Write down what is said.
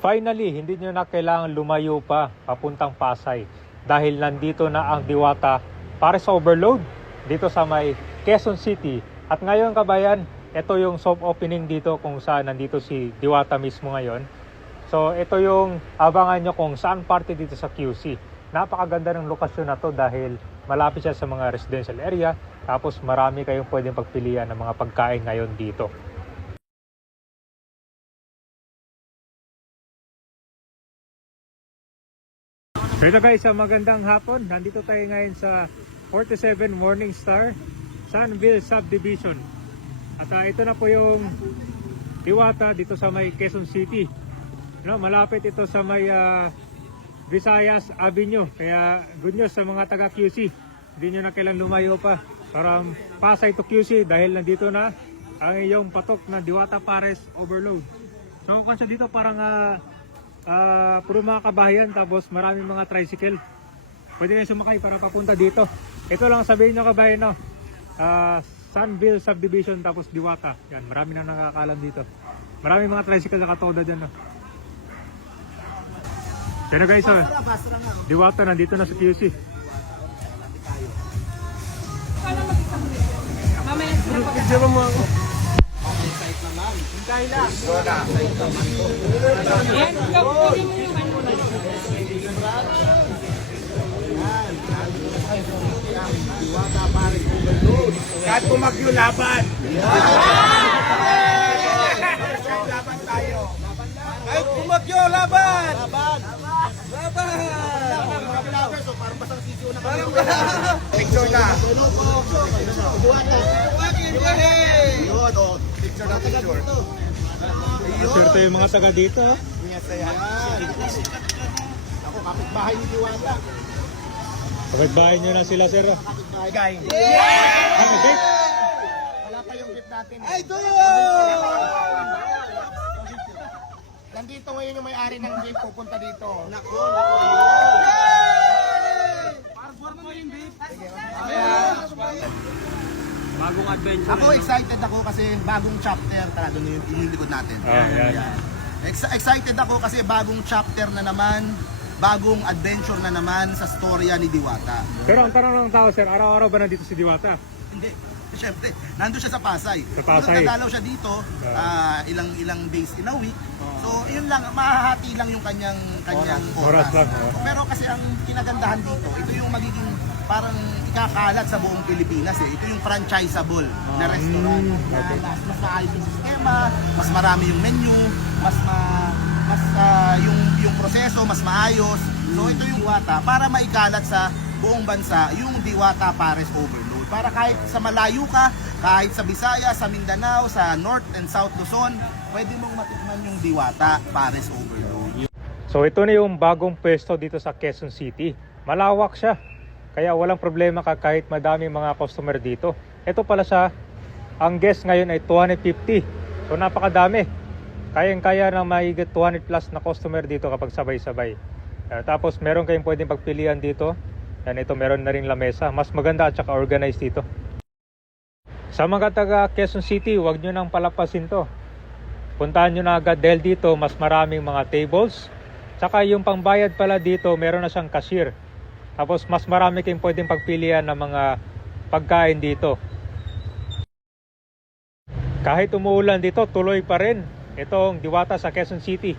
Finally, hindi nyo na kailangan lumayo pa papuntang Pasay dahil nandito na ang Diwata Pares Overload dito sa may Quezon City. At ngayon kabayan, ito yung soft opening dito kung saan nandito si Diwata mismo ngayon. So ito yung abangan nyo kung saan parte dito sa QC. Napakaganda ng lokasyon na to dahil malapit siya sa mga residential area. Tapos marami kayong pwedeng pagpilian ng mga pagkain ngayon dito. So ito guys, magandang hapon. Nandito tayo ngayon sa 47 Morningstar Sunville Subdivision. At ito na po yung Diwata dito sa may Quezon City. Malapit ito sa may Visayas Avenue. Kaya good news sa mga taga QC. Hindi nyo na kailangan lumayo pa para Pasay to QC dahil nandito na ang iyong patok na Diwata Pares Overload. So kung dito parang puro mga kabahayan, tapos maraming mga tricycle. Pwede kayo sumakay para papunta dito. Ito lang sabihin nyo kabahayan, no? Sunville Subdivision tapos Diwata. Yan, marami na nakakalam dito. Maraming mga tricycle na katoda dyan, no? Pero guys, Diwata nandito na sa QC. Picture mo ako. Kahit pumagyo laban. Laban tayo. Kahit pumagyo laban. Laban. So parang basang sisiyo na kami. Picture na. Yun, oh. Picture na picture. Swerte yung mga taga dito. Yes, ayan. Ako, kapitbahay ni Diwata. Kapitbahay nyo na sila, sir. Kapitbahay. Okay. Wala pa yung gift natin. Ay, nandito ngayon yung may-ari ng gift, pupunta dito. Nako. Bagong adventure. Ako excited ako kasi bagong chapter. Tara, doon yung likod natin. Yan. Excited ako kasi bagong chapter na naman, bagong adventure na naman sa storya ni Diwata. Pero ang tanong ng tao, sir, araw-araw ba nandito si Diwata? Hindi, siyempre, nandun siya sa Pasay. Sa Pasay. Nagdadalaw siya dito, ilang days in a week. So, yun lang, mahahati lang yung kanyang oras. lang. Pero kasi ang kinagandahan dito, ito yung magiging parang ikakalat sa buong Pilipinas eh. Ito yung franchisable na restaurant. Okay. Mas maayos yung sistema, mas marami yung menu, yung proseso mas maayos. So ito yung Diwata para maikalat sa buong bansa yung Diwata Pares Overload. Para kahit sa malayo ka, kahit sa Visayas, sa Mindanao, sa North and South Luzon, pwede mong matikman yung Diwata Pares Overload. So ito na yung bagong pwesto dito sa Quezon City. Malawak siya. Kaya walang problema ka kahit madaming mga customer dito. Ito pala siya, ang guest ngayon ay 250. So napakadami. Kayang-kaya na mahigit 200 plus na customer dito kapag sabay-sabay. Tapos meron kayong pwedeng pagpilian dito. Yan, ito meron na rin lamesa. Mas maganda at saka organized dito. Sa mga taga Quezon City, huwag nyo nang palapasin to. Puntahan nyo na agad dahil dito mas maraming mga tables. Saka yung pangbayad pala dito, meron na siyang cashier. Tapos mas marami kayong pwedeng pagpilian ng mga pagkain dito. Kahit umuulan dito, tuloy pa rin itong Diwata sa Quezon City.